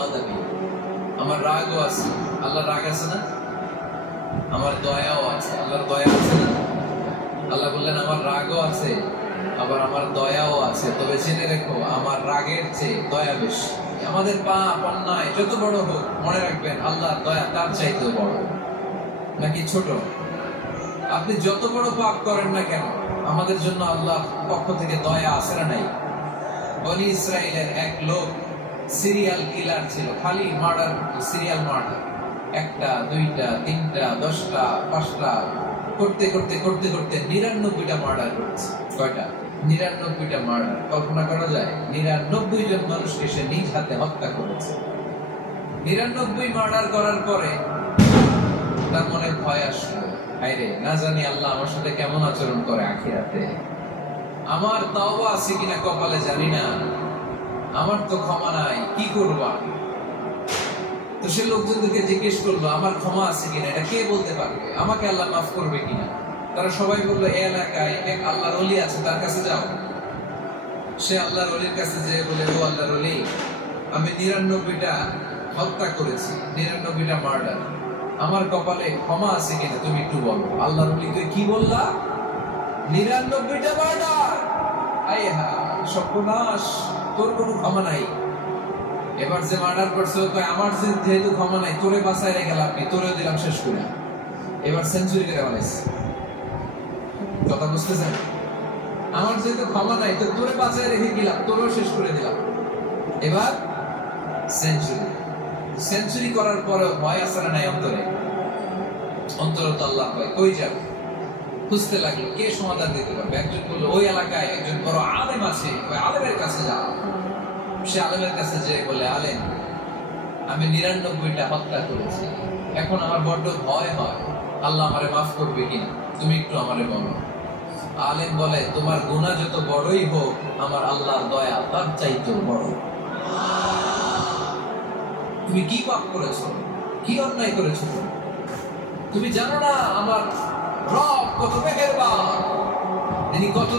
গাদাবি, আমার রাগও আছে, আল্লাহর রাগ আছে না? আমার দয়াও আছে, আল্লাহর দয়া আছে না? আল্লাহ বললেন আমার রাগও আছে, আবার আমার দয়াও আছে, তবে জেনে রেখো আমার রাগের চেয়ে দয়া বেশি। আমাদের পাপ অন্যায় যত বড় হোক, মনে রাখবেন আল্লাহর দয়া তার চাইতেও বড়। নাকি ছোট? আপনি যত বড় পাপ করেন না কেন, আমাদের জন্য আল্লাহর পক্ষ থেকে দয়া আছে না নাই? বনি ইসরাইলের এক লোক সিরিয়াল কিলার ছিল, খালি মার্ডার, সিরিয়াল মার্ডার, একটা, দুইটা, তিনটা, 10টা, 5টা করতে করতে করতে করতে 99টা মার্ডার করেছে। কয়টা? 99টা মার্ডার। কল্পনা করা যায়? 99 জন মানুষকে সে নিজ হাতে হত্যা করেছে। 99 মার্ডার করার পরে তার মনে ভয় আসলো, আরে না জানি আল্লাহ আমার সাথে কেমন আচরণ করে আখিরাতে, আমার তাওবা আছে কিনা কপালে জানি না, আমার তো ক্ষমা নাই, কি করবা? তো সে লোকজনদেরকে জিজ্ঞেস করলো আমার ক্ষমা আছে কিনা, এটা কে বলতে পারবে? আমাকে আল্লাহ মাফ করবে কিনা? তারা সবাই বললো এই এলাকায় এক আল্লাহর ওলি আছে, তার কাছে যাও। সে আল্লাহর ওলির কাছে যেয়ে বলে, ও আল্লাহর ওলি, আমি 99টা হত্যা করেছি, 99টা মার্ডার, আমার কপালে ক্ষমা আছে কিনা তুমি একটু বলো। আল্লাহর ওলি তুই কি বললা? 99টা মার্ডার, আয় হা সর্বনাশ, তোর কোনো ক্ষমা নাই। এবার যে মার্ডার করছে আমার যেহেতু ক্ষমা নাই, তোরে বাঁচায় রেখে লাভ নেই, তোরেও দিলাম শেষ করে। এবার সেঞ্চুরি করে বানাইছে। কথা বুঝতেছেন? আমার যেহেতু ক্ষমা নাই, তো তোরে বাঁচায় রেখে গেলাম, তোরেও শেষ করে দিলাম। এবার সেঞ্চুরি। সেঞ্চুরি করার পরে ভয় আসে না নাই অন্তরে? অন্তরে তো আল্লাহ ভয়। কই যাবে? খুঁজতে লাগলো কে সমাধান দিতে পারবে। একজন বললো ওই এলাকায় একজন বড় আলেম আছে, ওই আলেমের কাছে যাও। সে আলেমের কাছে যে বলে, আলেম আমি 99টা হত্যা করেছি, এখন আমার বড্ড ভয় হয়, আল্লাহ আমারে মাফ করবে কিনা, তুমি একটু আমারে বলো। আলেম বলে তোমার গুনাহ যত বড়ই হোক, আমার আল্লাহর দয়া তার চাইতেও বড়। তুমি কি পাপ করেছো, কি অন্যায় করেছো? তুমি জানো না আমার রব কত মেহেরবান, তিনি কত